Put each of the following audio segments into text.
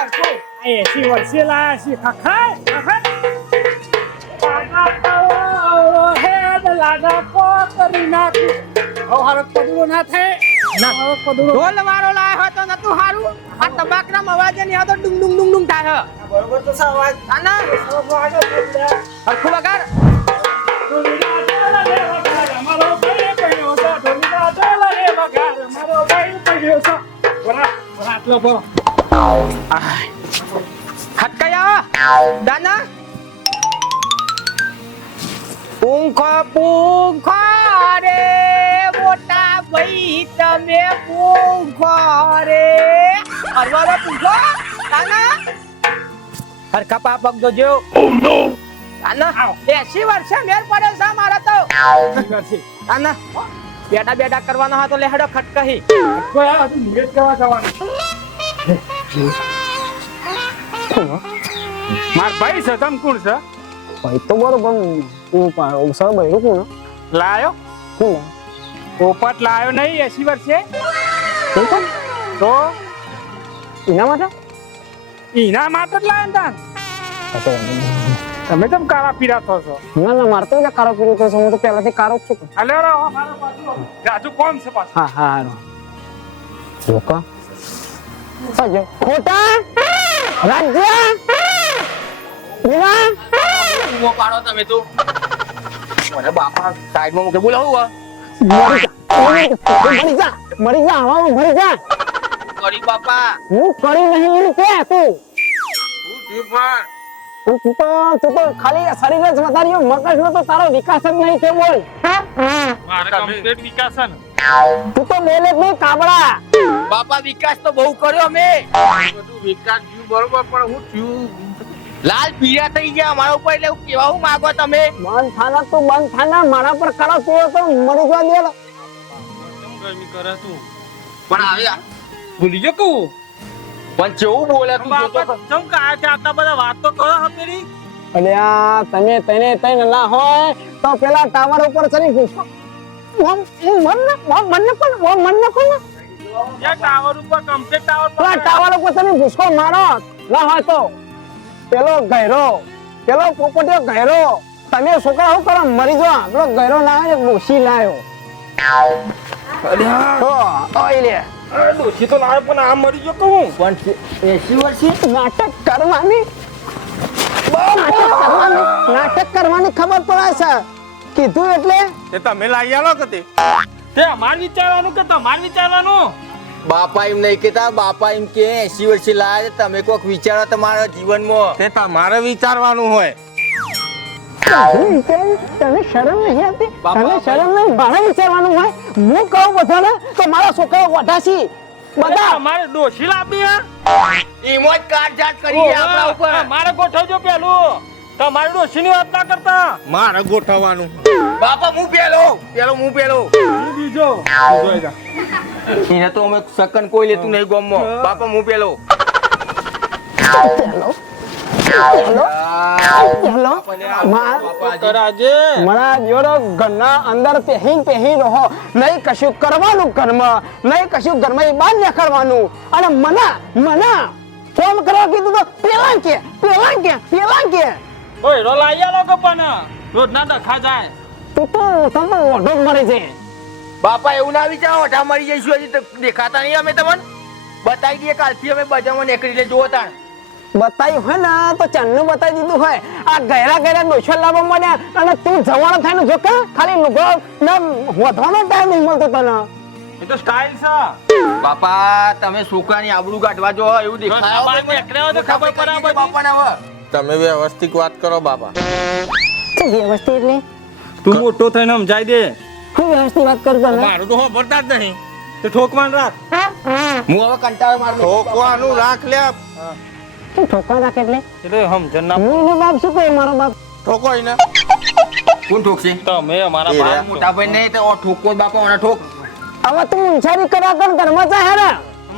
એસી વર્ષે લાયા છીએ ખખાય ખખાય લાડા તો હેડ લાડા કો કરી નાખી હવે હારો પદડો ના થાય ના હવે પદડો ઢોલ વાળો લાયો હોય તો નતું હારું આ તબાકના અવાજે નહીં આવતો ડુંગ ડુંગ ડુંગ ડુંગ થાય બરોબર તો સાવ આજ આના હરખું વગાડ અમારો ભાઈ પડ્યો છે ઢોલીના ડોલા રે વગાડ અમારો ભાઈ પડ્યો છે બરા બરા આટલો બરો હટકાયા Dana! પૂંખો પૂંખો રે, મોટા ભાઈ, તમે પૂંખો રે. અરવાળો પૂંખો? દાના? હરખા પા પગ જોજો દાના એસી વર્ષે મેર પડે છે મારા તો. દાના બેટા કરવાનો હતો, લેહડો ખટકહી. કોઈ આ તું નિવેદ કરવા જવાનું. માર ભાઈ છે તમ કોણ છે? ભાઈ તો હું પણ સર ભાઈ કોણ લાયો? કોણ પોપટ લાયો નહીં એસી વર્ષે કોણ તો? એના માટે એના માટે જ લાયો ને તાન. તમે કેમ કાળા પીરા થો છો? ના ના મારે તો કાળો કારો પીરો થયો હું તો પહેલાથી કારો જ છું. અલે રો મારો પાછો રાજુ કોમ છે પાછો? હા હા લોકા સજો. ખોટા? રાજ્ય? વિના ઊભો પાડો તમે તો. મને બાપા સાઈડમાં મૂકે. બોલાવું મરી જા. મરી જા. આવામાં મરી જા. કરી બાપા? હું કરી નહીં કે તું. તું તું તો તું તો ખાલી શરીર જ વધાર્યો. મગજનો તો તારો વિકાસ જ નહીં છે બોલ મારે કમ્પ્લીટ વિકાસ છે ને. તું તો મહેનત નહીં કાબડા બાપા વિકાસ તો બહુ કર્યો અમે. બધું વિકાસ થયું બરોબર પણ હું થયું? લાલ પીળા થઈ ગયા અમારા ઉપર એટલે હું કેવા હું માંગો તમે? બંધ થાના તો બંધ થાના મારા પર ખરાબ થયો તો મરી જવા દે લો. ગરમી કરે તું? પણ આવે ભૂલી ગયો તું પણ કેવું બોલે તું ચમ કાયા છે આટલા બધા વાત તો કરો હમેરી અલ્યા તમે તને તને ના હોય તો પેલા ટાવર ઉપર ચડી ઓમ મન પણ ઓમ પણ ટાવર ઉપર કમ્પ્લીટ ટાવર પેલા ટાવર ઉપર તમે પૂછો મારો. ના હોય તો પેલો ગયરો. પેલો પોપટિયો ગયરો. તમે છોકરા શું કરો? મરી જાઓ. પેલો ગયરો ના આવે ડોસી લાયો તો ઓય લે. ડોશી તો લાવે પણ આ મરી ગયો કહું પણ એસી વર્ષે નાટક કરવાની? નાટક કરવાની નાટક કરવાની ખબર પડે છે. કીધું એટલે? તે તમે લઈ આવો કે તે? માર વિચારવાનું કે તમાર વિચારવાનું? બાપા એમ નહીં કેતા બાપા એમ કે એસી વર્ષે લાયા તમે કોક વિચારો તમારા જીવનમાં. તે તમારે વિચારવાનું હોય. હું વિચારું, તને શરમ નહીં આવતી? બાપા, શરમ નહીં? મારે વિચારવાનું હોય? હું કહું બધાને તો મારા છોકરાઓ વઢાસી બધા. અમારે લાવી હે? એમાં જ કાટજાટ કરી આપણા ઉપર. મારે ગોઠવજો પેલું. તમારી ડોશી ની વાત ના કરતા. મારે ગોઠવવાનું. બાપા હું પેલો. પેલો હું પેલો. બીજો એને તો અમે સકન કોઈ લેતું નહીં ગોમમાં. બાપા હું પેલો. ઘરના અંદર પહેરી પહેરી રહો. નહીં કશું કરવાનું ઘરમાં. નહીં કશું ઘરમાં બહાર કરવાનું અને મના મના ફોન કરવા કીધું તો પેલા કે પેલા કે પેલા કે. ઓય રોલા આલો કપન રોજ ના દખા જાય. તું તો તમે ઓઢો મરે છે બાપા એવું ના વિચારો ઓઢા મરી જઈશું હજી તો દેખાતા નહીં અમે તમને. બતાવી દઈએ કાલથી અમે બજારમાં નીકળીને જુઓ તાણ. બતાવ્યું હોય ને તો ચાંદનું બતાવી દીધું હોય. આ ગયરા ગયરા ડોછો લાવવા માંડ્યા અને તું જવાનો થાય ને જો કે ખાલી લુગડો ને વધવાનો ટાઈમ નહીં મળતો તને. એ તો સ્ટાઇલ છે. બાપા તમે છોકરાની આબરૂ કાઢવા જો એવું દેખાય તો ખબર પડે હવે. તમે વ્યવસ્થિત વાત કરો બાપા. વ્યવસ્થિત એટલે તું મોટો થઈને સમજાઈ દે. હું વ્યવસ્થિત વાત કરું તમે મારું તો ખબરતા જ નહીં. તે ઠોકવાન રાખ. હું હવે કંટાળો મારું ઠોકવાનું રાખ લે. તું ઠોકવા રાખ એટલે? એટલે હમ જન્ના હું એનો બાપ શું કહે મારો બાપ? ઠોકો એને. કોણ ઠોકશે? તમે મારા બાપ મોટા ભાઈ નહીં તો ઠોકો બાપો મને ઠોક. હવે તું ઊંચારી કરા કર? ઘરમાં જા ને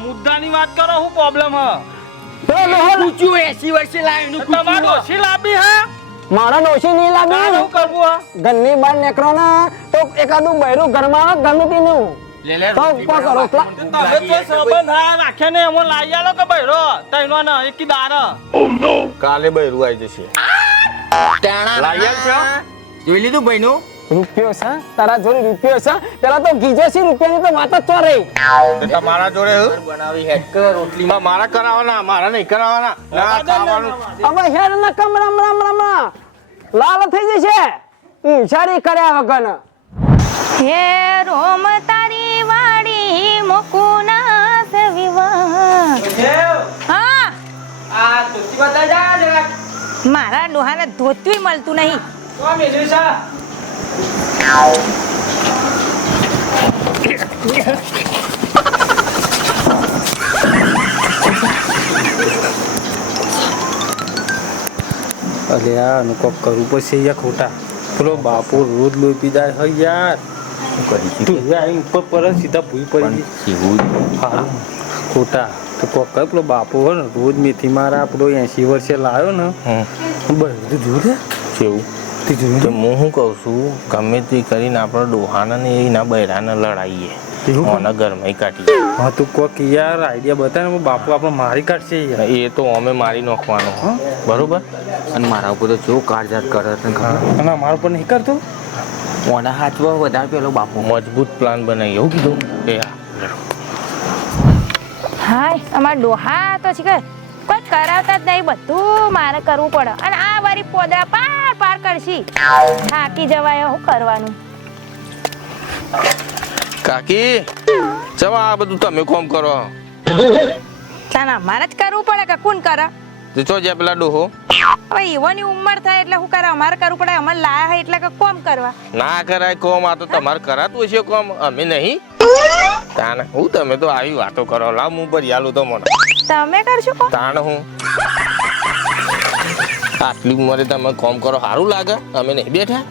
મુદ્દાની વાત કરો શું પ્રોબ્લેમ હ? તો ડોહો પૂછ્યું એસી વર્ષે લાવ્યું તમારો ડોશી લાવી હે? મારા નોશી નહીં લાગે. હું કરવું ઘરની બહાર નીકળો ને તો એકાદું બૈરું ઘરમાં ગમે તેનું લે તો ઉપર કરો, તમે તો સંબંધ હા રાખે ને એમાં લાઈ આલો કે બૈરો? તૈનો ને એકી દાર કાલે બૈરું આવી જશે. ટાણા લાવી આલ છો? જોઈ લીધું ભાઈનું રૂપિયો છે તારા જોડે રૂપિયો છે પેલા તો ગીજો છે રૂપિયાની તો વાત જ તો રહી. તે તમારા જોડે બનાવી હેડ કર રોટલીમાં. મારા કરાવવાના મારા નહીં કરાવવાના ના ખાવાનું. હવે હેડ ના કમ રામ રામ રામ. લાલ થઈ જશે. ઊંચારી કર્યા વગર. હે રોમ તારી વાડી મુકુના સે વિવાહ. હા. આ તુતી બતા જા મારા ડોહાને ધોતવી મળતું નહીં. તો મેલ્યું છે? અલે આ આનું કોક કરવું પડશે અહીંયા ખોટા. પેલો બાપો રોજ લોહી જાય હોય યાર. તું આઈ ઉપર પર સીધા ભૂઈ પડી હા. ખોટા. તો કોક કર પેલો બાપો હે ને રોજ મેથી મારા આપણો એસી વર્ષે લાવ્યો ને બધું જોડે કેવું? તે જોયું તો હું શું કહું છું? ગમે તે કરીને આપણે ડોહાના ને એના બૈરાને લડાઈએ. ઓના ઘરમાં કાઢીએ. હા તું કોક યાર આઈડિયા બતાવે ને બાપુ આપણે મારી કાઢશે યાર. એ તો અમે મારી નાખવાનો. બરોબર? અને મારા ઉપર તો જો કાળજાત કરે તને અને અમારું પણ નહીં કરતો? ઓના હાથમાં વધારે પેલો બાપુ. મજબૂત પ્લાન બનાવી. એવું કીધું? એ હા હાય અમારા ડોહા તો છે કે કોઈ કરાવતા જ નહીં બધું મારે કરવું પડે. અને વારી પોદરા પાર પાર કરશી. થાકી જવાય હું કરવાનું. કાકી જવા આ બધું તમે કોમ કરો. તાના મારે જ કરવું પડે કે કોણ કરે? જો જે પેલા ડોહો. હવે ઈવોની ઉંમર થાય એટલે શું કરે અમારે કરવું પડે? અમારે લાયા હે એટલે કે કોમ કરવા. ના કરાય કોમ આ તો તમારે કરાતું હશે કોમ. અમે નહીં. તાણ હું તમે તો આવી વાતો કરો. લાવ હું પર યાલું તો મને તમે કરશો કોમ? તાણ હું. આટલી ઉંમરે તમે કોમ કરો સારું લાગે? અમે નહીં બેઠા.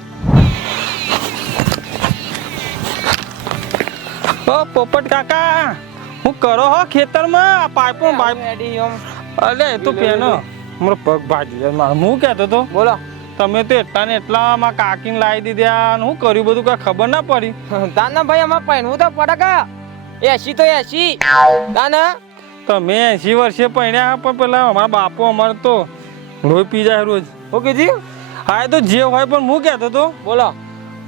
ઓ પોપટ કાકા હું કરો હો ખેતરમાં? આ પાઇપો પાઇપ અલે તું પેનો. મારો પગ ભાજી જાય. મારો હું કહેતો તો બોલો. તમે તો એટલા ને એટલા માં કાકીને લાવી દીધા અને હું કર્યું બધું કઈ ખબર ના પડી. તાના ભાઈ અમાર પહેણવું તો પડે કા? એસી તો એસી તાના તમે એસી વર્ષે પહેણ્યા પણ પેલા અમારા બાપો અમારે તો લોહી પી જાય રોજ. હું કીધું હા તો જે હોય પણ હું કહેતો તો. બોલો.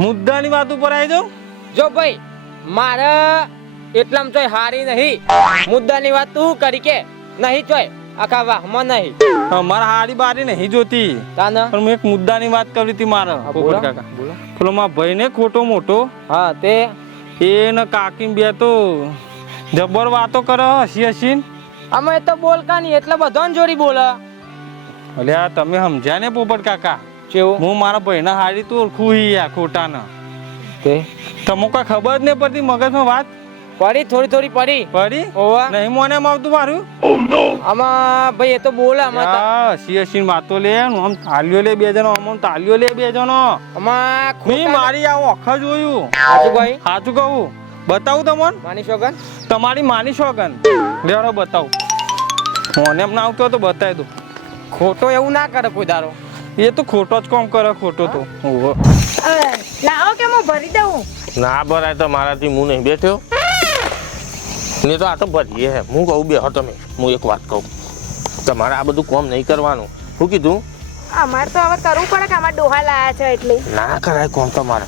મુદ્દાની વાત ઉપર આવી જાઉં. જો ભાઈ મારે એટલામ ચોય હારી નહીં. મુદ્દાની વાત તું કરી કે નહીં ચોય. આખા વાહમાં નહીં. મારા હારી બારી નહીં જોતી. પણ મેં એક મુદ્દાની વાત કરી હતી મારે હા, કાકા. પેલો મારા ભાઈને ખોટો મોટો. હા તે? એ ને કાકી બે તો જબર વાતો કરે હસી હસીને. અમે તો બોલકા નહીં એટલે બધાને જોડી બોલે. એટલે આ તમે સમજ્યા ને પોપટ કાકા? કેવું? હું મારા ભાઈના હારી તો ઓળખું હી યા ખોટાના. તે? તમને કોઈ ખબર જ નહીં પડતી મગજમાં વાત? પડી થોડી થોડી પડી. પડી? ઓવા. નહીં મોને આવતું મારું? આમાં ભાઈ એ તો બોલે આ હસી હસીને વાતો લે ને આમ તાલીઓ લે બે જણો આમ તાલીઓ લે બે જણો. આમાં મેં મારી આ ઓખ જોયું. સાચું ભાઈ સાચું કહું. બતાવું તમને? માની શોગન? તમારી માની શોગન. લેવડો બતાવું. મને એમ ના આવતો હોય તો બતાવી દો ખોટો એવું ના કરે કોઈ દારો એ તો ખોટો જ કોમ કરે ખોટો તો. ઓહો. લાવો કે હું ભરી દઉં? ના ભરાય તો મારાથી હું નહીં બેઠ્યો. ને તો આ તો ભરીએ હે. હું કહું બેહો તમે. હું એક વાત કહું. તમારે આ બધું કોમ નહીં કરવાનું. શું કીધું? અમારે તો હવે કરવું પડે કે અમારે ડોહા લાયા છે એટલે. ના કરાય કોમ તમારે.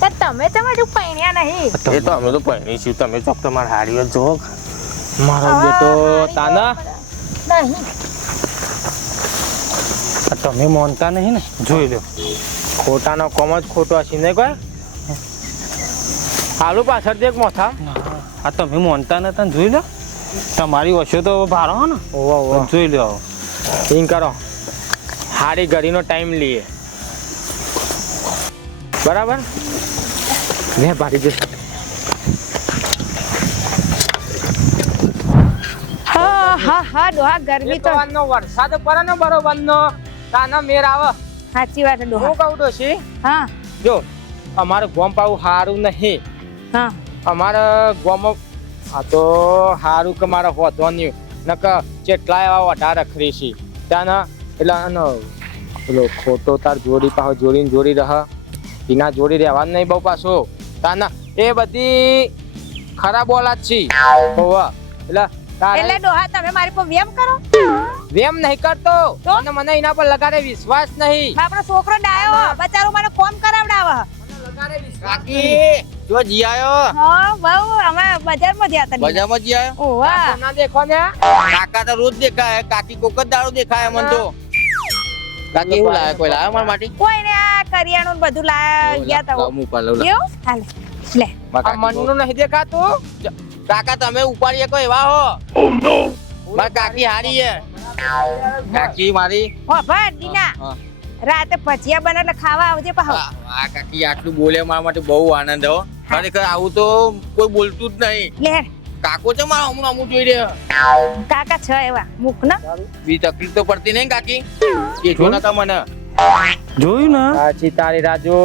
તો તમે તમારું પૈણ્યા નહીં. એ તો અમે તો પૈણી છીએ. તમે ચોક તમારે હારી જો મારો બેટો તાના. નહીં. તમે માનતા નહીં ને? જોઈ લો. ખોટાનો કોમ જ ખોટો હશે ને કોઈ? હાલું પાછળ દેખ મોથા આ તમે માનતા નતા ને જોઈ લો. તમારી ઓછો તો ભારો હો ને. ઓવા ઓવા. જોઈ લો. ઇન કરો. હારી ઘડીનો ટાઈમ લઈએ બરાબર? લે ભારી જશે હા હા હા ડોહા ગરમી તો વરસાદ પડે ને બરોબર નો તાના મેર આવે. સાચી વાત છે હું કહું ડોશી હા. જો અમારે ગોમ પાવું સારું નહીં. હા. અમારે ગોમ આ તો સારું કે મારે હોતો નહીં નક જેટલા એવા વઢા રખડી છે ત્યાંના એટલે આનો પેલો ખોટો તાર જોડી પાહો જોડીને જોડી રહ. એના જોડી રહેવાનું નહીં બહુ પાછો. તાના એ બધી ખરાબ ઓલાદ છી. હોવા. એટલે એટલે ડોહા તમે મારી પર વેમ કરો? વેમ નહીં કરતો. અને મને એના પર લગાડે વિશ્વાસ નહીં. આપણો છોકરો ડાયો. બચારો મને કોમ કરાવડાવે. કાકી જો જી આયો. હા બહુ. અમે બજારમાં જ્યાં હતા બજારમાં જી આયો? ઓવા ના દેખો ને કાકા તો રોજ દેખાય. કાકી કોક દાડો દેખાય મને તો. કાકી હું લાયા કોઈ લાયા મારા માટે? કોઈ ને આ કરિયાણું બધું લાયા ગયા તા હું. લાવ. એવું હાલે લે. મનનું નહીં દેખાતું? કાકા તમે ઉપાડીએ કોઈ એવા હો? મારી કાકી હારી હે. કાકી મારી? હો ભાઈ દીના રાતે ભજીયા બને એટલે ખાવા આવજે પાહો. આ કાકી આટલું બોલે મારા માટે બહુ આનંદ હો. ખરેખર આવું તો કોઈ બોલતું જ નહીં. લે. કાકો છે મારા હમણાં અમુક જોઈ રહ્યો. કાકા છે એવા મુખ ના. બી તકલીફ તો પડતી નહીં કાકી. કે જો નકા મને જોયું ને? સાચી તારી રાજુ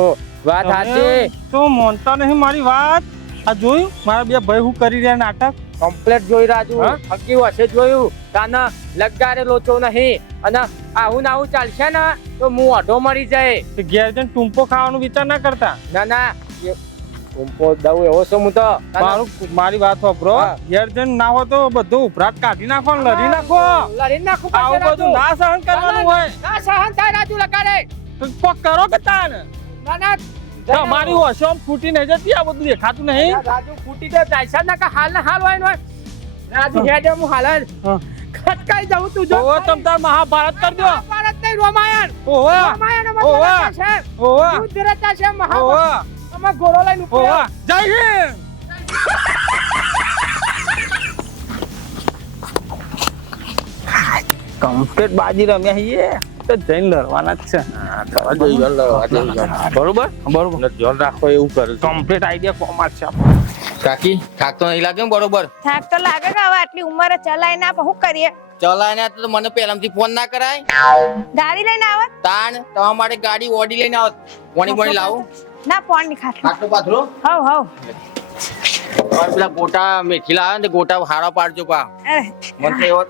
વાત સાચી. તો મોનતા નહીં મારી વાત. આ જોયું? મારા બે ભાઈ હું કરી રહ્યા નાટક. કમ્પ્લેટ જોઈ રાજુ? હકી વસે જોયું. તાના લગારે લોચો નહીં. અને આવું ને આવું ચાલશે ને તો હું અઢો મરી જાય. તે ઘેર જઈને ટૂંપો ખાવાનું વિચાર ના કરતા? ના ના. ટૂંપો દઉં એવો છું હું તો. મારું મારી વાત વાપરો. ઘેર જઈને ના હોય તો બધું ઉભરાટ કાઢી નાખો લડી નાખો. લડી નાખો આવું બધું ના સહન કરવાનું હોય. ના સહન થાય રાજુ લગાડે. તો કરો કે તાન ના ના. તમારી ઓછો આમ ફૂટી નહીં જતી આ બધું દેખાતું નહીં. રાજુ ફૂટી તો જાય છે ને કે હાલ ને હાલ હોય ને. રાજુ હેડે હું હાલ. ખટકાઈ જાઉં તું જો. ઓ તમ તાર મહાભારત કરજો મહાભારત નહીં રામાયણ. ઓહો. રામાયણ અમારે. છે. ઓહો. રુદ્રતા છે મહાભારત અમે ઘોડો લઈને ઓહો. જય હિન્દ. કમ્પ્લીટ બાજી રમ્યા છીએ. તો જઈને લડવાના જ છે. બરોબર? બરોબર. જોર રાખો એવું કરે કમ્પ્લીટ આઈડિયા ફોર્મ છે કાકી થાક તો નહીં લાગે ને? બરોબર. થાક તો લાગે કે હવે આટલી ઉંમરે ચલાય ના શું કરીએ? ચલાય ને તો મને પહેલાથી ફોન ના કરાય. ગાડી લઈને આવત તાણ તમારા માટે ગાડી ઓડી લઈને આવત પોણી પોણી લાવું. ના પોણની ખાટલો. ખાટલો પાથરો હવ હવ. પેલા ગોટા મેથી લાવે ને ગોટા હારા પાડજો પા. મને એવો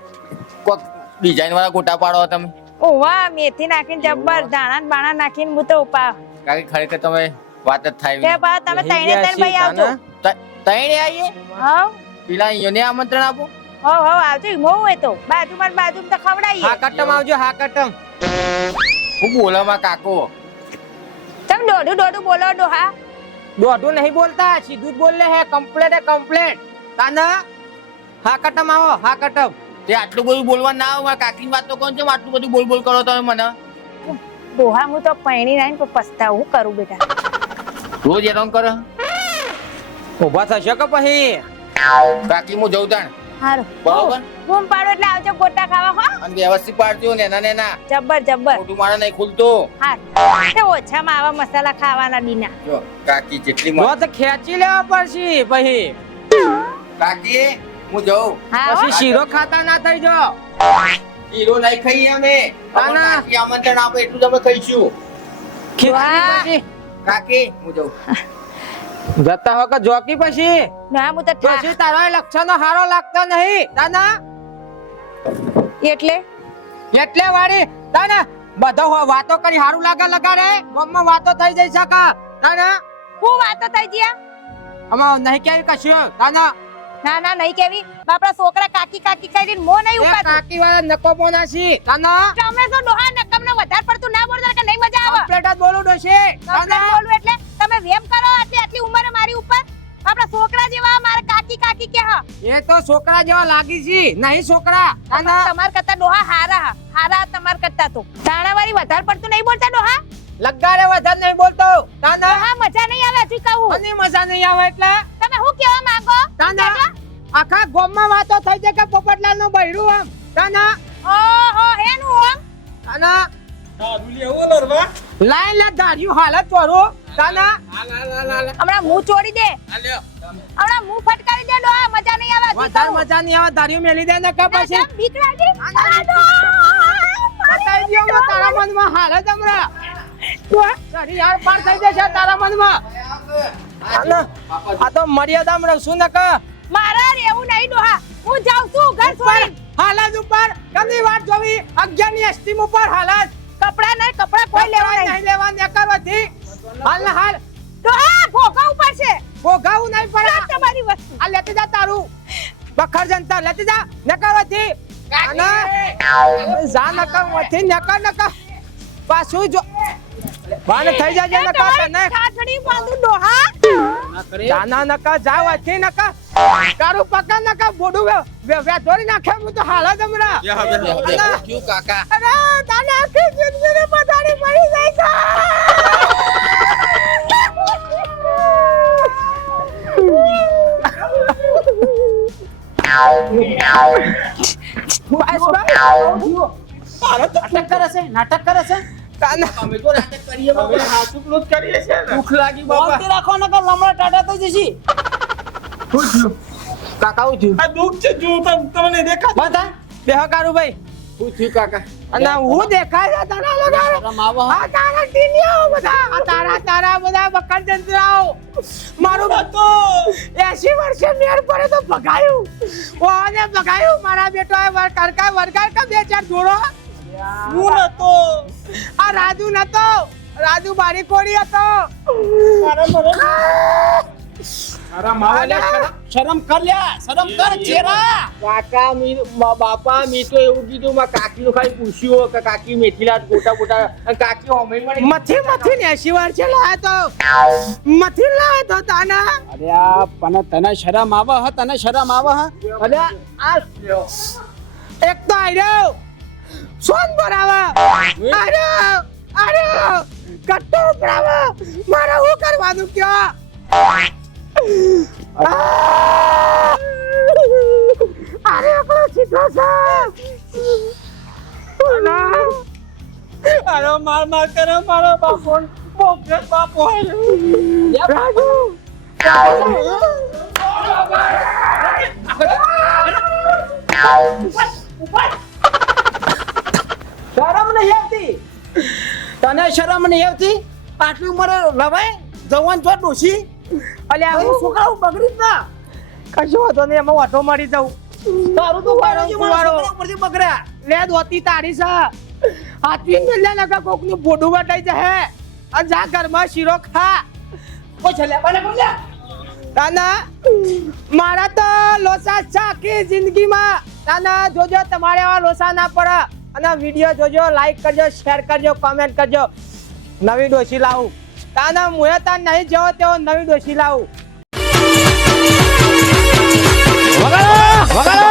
કોક ડિઝાઇન વાળા ગોટા પાડો તમે. ઓવા મેથી નાખીને જબ્બર ધાણા ને બાણા નાખીને હું તો ઉપા કારણ ખરેખર તમે વાત જ થાય કે બા તમે તઈને તઈને ભાઈ આવજો. તઈને આવીએ? હા પેલા અહીંયોને આમંત્રણ આપો. હવ હવ આવજો. મો હોય તો. બાજુમાં ને બાજુમાં તો ખવડાવીએ હા કટમ આવજો હા કટમ. હું બોલામાં કાકો. તમે ડોડું ડોડું બોલો ડોહા. દોઢું નહીં બોલતા સીધું જ બોલ લે હે કમ્પ્લેટ હે કમ્પ્લેટ તાના હા કટમ આવો હા કટમ. તે આટલું બધું બોલવા ના આવે મારા કાકીની વાત તો કોણ છે આટલું બધું બોલ બોલ કરો તમે મને? ડોહા હું તો પૈણી નાઈને પણ પસ્તાવું હું કરું બેટા? રોજ એરોન કરો? ઊભા થશે કે પછી? કાકી હું જઉં તાણ. હારું. બરોબર? બૂમ પાડો એટલે આવજો ગોટા ખાવા હો? અને વ્યવસ્થિત પાડજો નેના નેના જબ્બર જબ્બર. મોટું મારે નહીં ખુલતું. હા તે ઓછામાં આવા મસાલા ખાવાના દીના જો કાકી જેટલી મો તો ખેંચી લેવા પડશે પછી. કાકી હું જઉં. હા પછી શીરો ખાતા ના થઈ જો શીરો નહીં ખાઈએ અમે. ના, આમંત્રણ આપો એટલું જ અમે ખાઈશું. કાકી હું જઉં. જતા હો કે જોકી પછી? ના હું તો પછી તારો લક્ષણો હારો લાગતો નહીં. તાના એટલે? એટલે વાળી તાના બધો હો- વાતો કરી હારું લાગે લગાડે. ગમમાં વાતો થઈ જઈ શકા તાના હું વાતો થઈ ગયા? આમાં નહીં કેવી કશું. તાના ના ના નહીં કેવી બાપડા છોકરા કાકી કાકી કરીને મો નહીં ઉપર ઉપાતું કાકી વાળા નકો બોનાસી તાના? તમે તો ડોહા નકમ ને વધારે પડતું ના બોલતા કે નહીં મજા આવે? કમ્પ્લેટ જ બોલું ડોશે તમને બોલું એટલે તમે વેમ કરો આટલી આટલી ઉંમરે મારી ઉપર? આપણા છોકરા જેવા મારે કાકી કાકી કે હા. એ તો છોકરા જેવા લાગી છે નહીં છોકરા. તમાર કરતા ડોહા હારા. હારા તમાર કરતા તો. તાણાવાળી વધારે પડતું નહીં બોલતા ડોહા? લગાડે વધારે નહીં બોલતો. તાના હા મજા નહીં આવે હજી કહું. મને મજા નહીં આવે એટલે. તમે શું કહેવા માંગો? તાના આખા ગોમમાં વાતો થઈ જાય કે પોપટલાલનું બૈરું આમ. તાના ઓહો એનું આમ? તાના દારૂ લેવો નરવા લાઈન લે દાઢિયું હાલત ચોરું. તાના હમણાં મું છોડી દે. હમણાં મું ફટકારી દે ડોહા મજા નહીં આવે વધારે મજા નહીં આવે દાઢિયું મેલી દે ને કે પછી. બીક લાગી? બતાવી દ્યો માં તારા મનમાં હાલત હમણાં. પાર થઈ જશે તારા મનમાં. આ તો મર્યાદામાં રહું છું ને મારા રહેવું નહીં ડોહા. હું જાઉં છું ઘર છોડી. ઉપર. કની વાત જોવી? અગિયારની એસટીમ ઉપર હાલત કપડા નહીં કપડા કોઈ લેવા નહીં નહીં. લેવા ને કરવાથી હાલ ને હાલ. તો આ ભોગા ઉપર છે. ભોગાવું નહીં પડે તમારી વસ્તુ. આ લેતી જા તારું. બખર જનતા લેતી જા. નકાવાથી અને જા નકા વથી નકા નકા પાછું જો બાન થઈ જાજે નકા તમારી તને કાચડી બાંધું ડોહા? જાના નકા જા વથી નકા. તારું પકા નકા બોડું વે વે ધોરી નાખે હું તો હાલ જ હમણાં. ક્યું કાકા? અરે તાને આખી જિંદગીને પથારી પડી જાય નાટક કરે છે નાટક કરે છે? અમે તો નાટક કરીએ બાપા. હાસુકનું જ કરીએ છે ને. ભૂખ લાગી બાપા. શાંતિ રાખો નકર લમડા ટાટા થઈ જશે. કાકા હું થયું આ દુઃખ છે જો તમને દેખાતું બધા બેહો કારું ભાઈ. શું થયું કાકા. અને હું દેખાય છે તને લગાડો શરમ આવે. હે? આ તારા ટીનિયાઓ બધા આ તારા તારા બધા બકર જંતરાઓ મારું તો 80 વર્ષે મેર પડે તો ભગાયું. ઓને ભગાયું મારા બેટો એ વર કરકા વરગાર કા બે ચાર જોડો? હું નતો. આ રાજુ નતો. રાજુ બારી કોડી હતો. શરમ કર લ્યા શરમ કર ચેરા. કાકા મી બાપા મી તો એવું કીધું માં કાકી નું ખાલી પૂછ્યું કે કાકી મેથીલા ગોટા ગોટા અને કાકી હોમે મને મથી મથી ને 80 વર્ષે લાયો તો. મથી લાયો તો તાના. અરે આ પણ તને શરમ આવે હ તને શરમ આવે હ? અરે આ એક તો આર્યો સોન ભરાવા અરે અરે કટ્ટો ભરાવા મારે હું કરવાનું કયો? અરે આપણો સીધો છે. અરે માર માર કરે મારો બાપો. બોગસ બાપો રાજુ. શરમ નહીં આવતી તને શરમ નહીં આવતી? આટલી ઉંમરે લવાય જવાન છો ડોશી. અલે હું છોકરાઓ બગડી ના. કશો વાંધો નહીં એમાં વાંધો મારી જાઉં. તારું તો ઉપરથી બગડ્યા લે દોતી તારી છે. હાથવી મેલ્યા લગા કોકનું બોડું વટાઈ જશે. આ જા ઘરમાં શીરો ખા. ઓ છલે બાને બોલ્યા તાના મારા તો લોસા ચાકી જિંદગીમાં. તાના જોજો તમારે આવા લોસા ના પડે. અને વીડિયો જોજો લાઈક કરજો શેર કરજો કોમેન્ટ કરજો. નવી ડોશી લાવું. તાના મુએ તાન નહીં જેવો તેવો નવી ડોશી લાવું. વગાડો વગાડો.